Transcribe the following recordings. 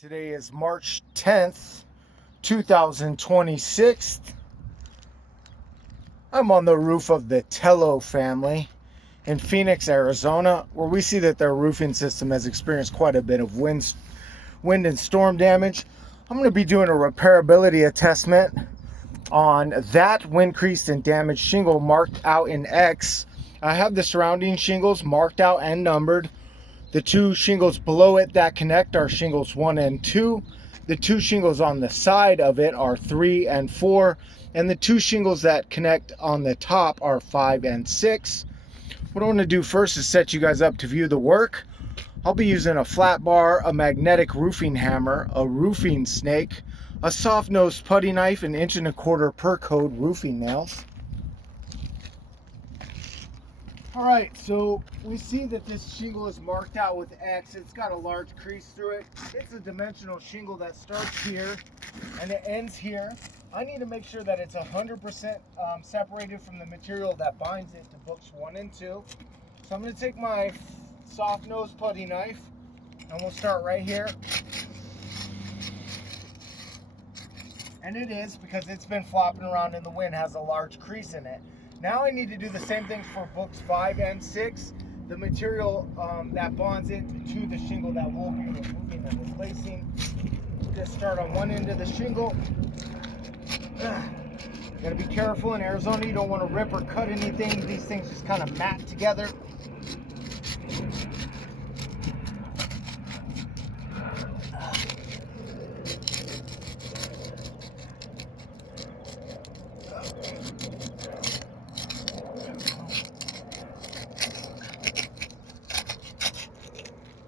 Today is March 10th, 2026. I'm on the roof of the Tello family in Phoenix, Arizona, where we see that their roofing system has experienced quite a bit of wind and storm damage. I'm going to be doing a repairability assessment on that wind creased and damaged shingle marked out in X. I have the surrounding shingles marked out and numbered. The two shingles below it that connect are shingles 1 and 2. The two shingles on the side of it are 3 and 4. And the two shingles that connect on the top are 5 and 6. What I want to do first is set you guys up to view the work. I'll be using a flat bar, a magnetic roofing hammer, a roofing snake, a soft-nosed putty knife, an 1.25 inch per code roofing nails. Alright, so we see that this shingle is marked out with X. It's got a large crease through it. It's a dimensional shingle that starts here and it ends here. I need to make sure that it's 100% separated from the material that binds it to books 1 and 2. So I'm going to take my soft nose putty knife and we'll start right here. And it is, because it's been flopping around in the wind, has a large crease in it. Now I need to do the same thing for books 5 and 6. The material that bonds it to the shingle that we'll be removing and replacing. Just start on one end of the shingle. Gotta be careful in Arizona, you don't want to rip or cut anything. These things just kind of mat together.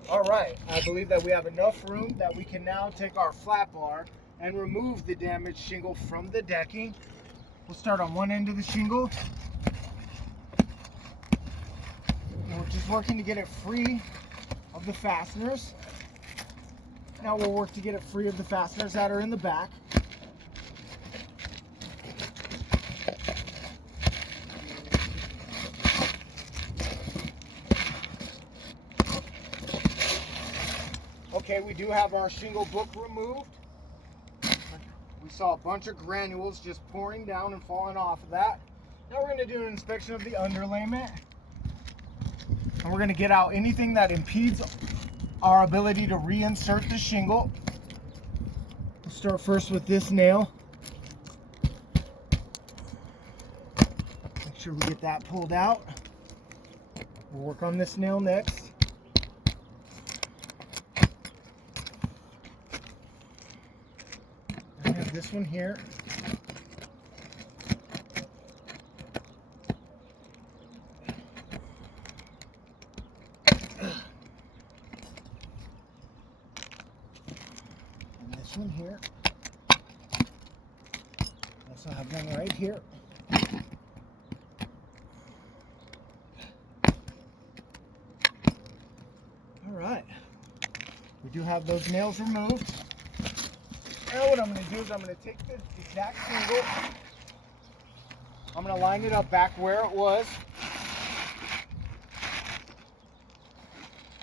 All right, I believe that we have enough room that we can now take our flat bar and remove the damaged shingle from the decking. We'll start on one end of the shingle. And we're just working to get it free of the fasteners. Now we'll work to get it free of the fasteners that are in the back. Okay, we do have our shingle book removed. We saw a bunch of granules just pouring down and falling off of that. Now we're going to do an inspection of the underlayment. And we're going to get out anything that impedes our ability to reinsert the shingle. We'll start first with this nail. Make sure we get that pulled out. We'll work on this nail next. This one here. And this one here. Also have one right here. All right. We do have those nails removed. Now what I'm going to do is I'm going to take the exact shingle, I'm going to line it up back where it was,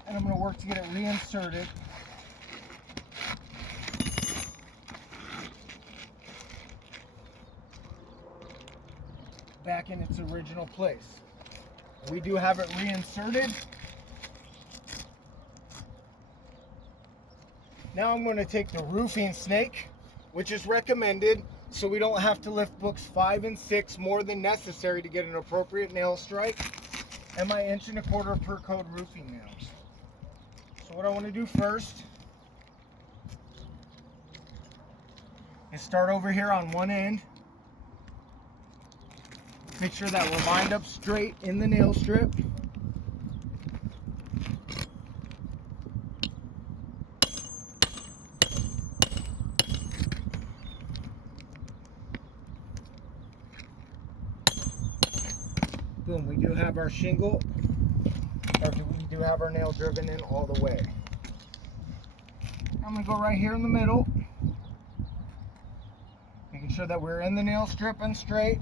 and I'm going to work to get it reinserted. Back in its original place. We do have it reinserted. Now I'm going to take the roofing snake, which is recommended, so we don't have to lift books 5 and 6 more than necessary to get an appropriate nail strike, and my 1.25 inch per code roofing nails. So what I want to do first is start over here on one end. Make sure that we're lined up straight in the nail strip. Boom, we do have our shingle, or we do have our nail driven in all the way. I'm going to go right here in the middle, making sure that we're in the nail strip and straight.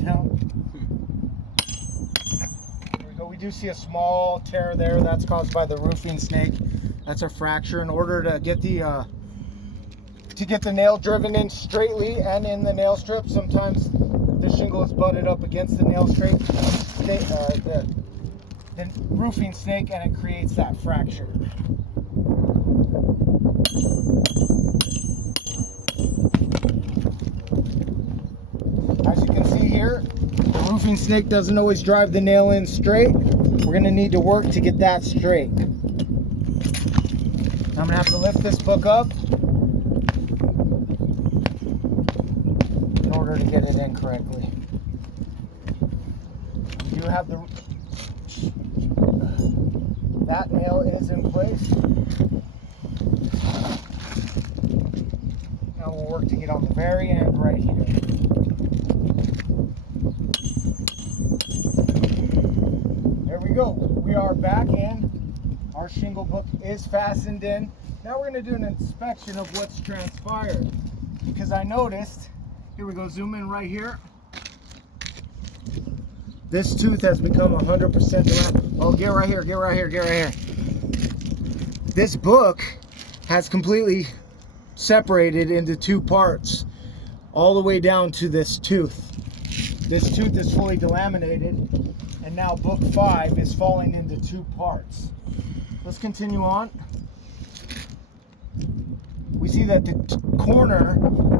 Just know. There we go. We do see a small tear there. That's caused by the roofing snake. That's a fracture. In order to get the nail driven in straightly and in the nail strip, sometimes the shingle is butted up against the nail strip, the roofing snake, and it creates that fracture. As you can see here, the roofing snake doesn't always drive the nail in straight. We're going to need to work to get that straight. I'm going to have to lift this book up in order to get it in correctly. We do have that nail is in place. Now we'll work to get on the very end right here. There we go. We are back in. Our shingle book is fastened in. Now we're going to do an inspection of what's transpired, because I noticed, here we go, zoom in right here. This tooth has become 100% delaminated. Oh, get right here, get right here, get right here. This book has completely separated into two parts, all the way down to this tooth. This tooth is fully delaminated, and now book 5 is falling into two parts. Let's continue on. We see that the corner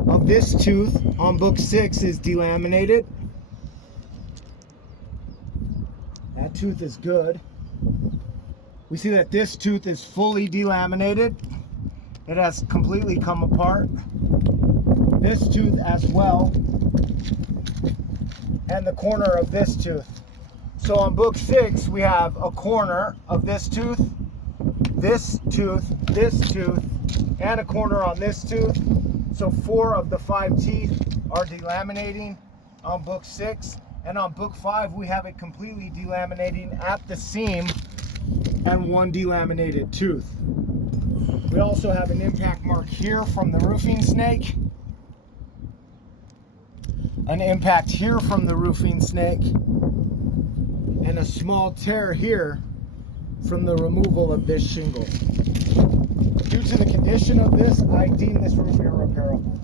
of this tooth on book 6 is delaminated. That tooth is good. We see that this tooth is fully delaminated. It has completely come apart. This tooth as well. And the corner of this tooth. So on book 6, we have a corner of this tooth, and a corner on this tooth. So 4 of the 5 teeth are delaminating on book 6. And on book 5, we have it completely delaminating at the seam and 1 delaminated tooth. We also have an impact mark here from the roofing snake, an impact here from the roofing snake, and a small tear here from the removal of this shingle. Due to the condition of this, I deem this roof irreparable.